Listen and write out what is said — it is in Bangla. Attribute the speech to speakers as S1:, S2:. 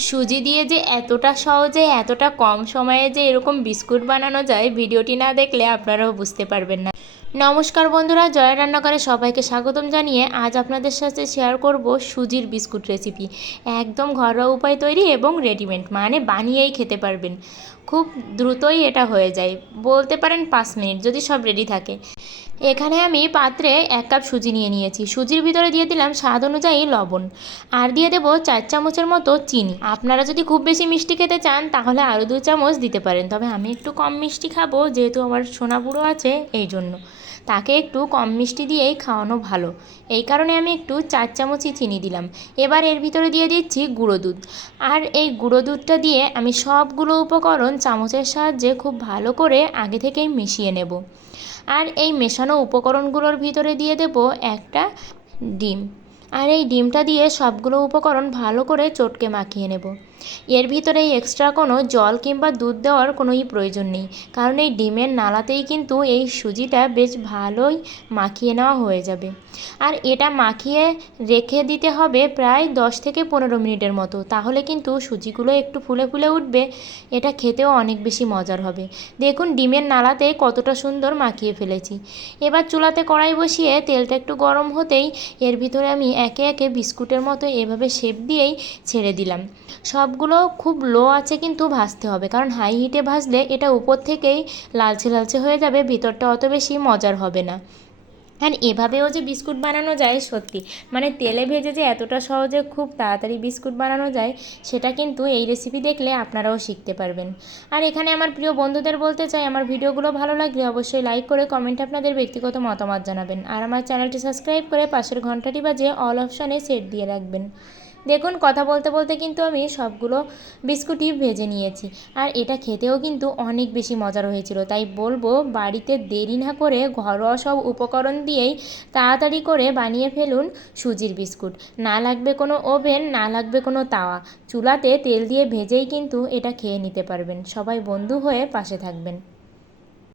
S1: সুজি দিয়ে যে এতটা সহজে, এতটা কম সময়ে যে এরকম বিস্কুট বানানো যায়, ভিডিওটি না দেখলে আপনারাও বুঝতে পারবেন না। নমস্কার বন্ধুরা, জয় রান্নাঘরে সবাইকে স্বাগতম জানিয়ে আজ আপনাদের সাথে শেয়ার করব সুজির বিস্কুট রেসিপি একদম ঘরোয়া উপায় তৈরি এবং রেডিমেড মানে বানিয়েই খেতে পারবেন। খুব দ্রুতই এটা হয়ে যায়। বলতে পারেন পাঁচ মিনিট যদি সব রেডি থাকে। এখানে আমি পাত্রে এক কাপ সুজি নিয়ে নিয়েছি। সুজির ভিতরে দিয়ে দিলাম স্বাদ অনুযায়ী লবণ। আর দিয়ে দেবো চার চামচের মতো চিনি। আপনারা যদি খুব বেশি মিষ্টি খেতে চান, তাহলে আরও দু চামচ দিতে পারেন। তবে আমি একটু কম মিষ্টি খাব, যেহেতু আমার সোনা বুড়ো আছে এই জন্য তাকে একটু কম মিষ্টি দিয়েই খাওয়ানো ভালো। এই কারণে আমি একটু চার চামচই চিনি দিলাম। এবার এর ভিতরে দিয়ে দিচ্ছি গুঁড়ো দুধ। আর এই গুঁড়ো দুধটা দিয়ে আমি সবগুলো উপকরণ চামচের সাহায্যে খুব ভালো করে আগে থেকেই মিশিয়ে নেব। আর এই মেশানো উপকরণগুলোর ভিতরে দিয়ে দেব একটা ডিম। আর এই ডিমটা দিয়ে সবগুলো উপকরণ ভালো করে চটকে মাখিয়ে নেব। এর ভিতরে এক্সট্রা কোনো জল কিংবা দুধ দেওয়ার কোনোই প্রয়োজন নেই। কারণ এই ডিমের নালাতেই কিন্তু এই সুজিটা বেশ ভালোই মাখিয়ে নেওয়া হয়ে যাবে। আর এটা মাখিয়ে রেখে দিতে হবে প্রায় দশ থেকে পনেরো মিনিটের মতো। তাহলে কিন্তু সুজিগুলো একটু ফুলে ফুলে উঠবে, এটা খেতেও অনেক বেশি মজার হবে। দেখুন, ডিমের নালাতে কতটা সুন্দর মাখিয়ে ফেলেছি। এবার চুলাতে কড়াই বসিয়ে তেলটা একটু গরম হতেই এর ভিতরে আমি একে একে বিস্কুটের মতো এভাবে শেপ দিয়েই ছেড়ে দিলাম। সবগুলো খুব লো আছে কিন্তু ভাজতে হবে। কারণ হাই হিটে ভাজলে এটা উপর থেকেই লালচে লালচে হয়ে যাবে, ভিতরটা অত বেশি মজার হবে না। হ্যাঁ এভাবেও যে বিস্কুট বানানো যায়, সত্যি। মানে তেলে ভেজে যে এতটা সহজে খুব তাড়াতাড়ি বিস্কুট বানানো যায়, সেটা কিন্তু এই রেসিপি দেখলে আপনারাও শিখতে পারবেন। আর এখানে আমার প্রিয় বন্ধুদের বলতে চাই, আমার ভিডিওগুলো ভালো লাগলে অবশ্যই লাইক করে কমেন্টে আপনাদের ব্যক্তিগত মতামত জানাবেন। আর আমার চ্যানেলটি সাবস্ক্রাইব করে পাশের ঘন্টাটি বাজে অল অপশানে সেট দিয়ে রাখবেন। দেখুন, কথা বলতে বলতে কিন্তু আমি সবগুলো বিস্কুটই ভেজে নিয়েছি। আর এটা খেতেও কিন্তু অনেক বেশি মজার হয়েছিল। তাই বলব, বাড়িতে দেরি না করে ঘরোয়া সব উপকরণ দিয়েই তাড়াতাড়ি করে বানিয়ে ফেলুন সুজির বিস্কুট। না লাগবে কোনো ওভেন, না লাগবে কোনো তাওয়া। চুলাতে তেল দিয়ে ভেজেই কিন্তু এটা খেয়ে নিতে পারবেন। সবাই বন্ধু হয়ে পাশে থাকবেন।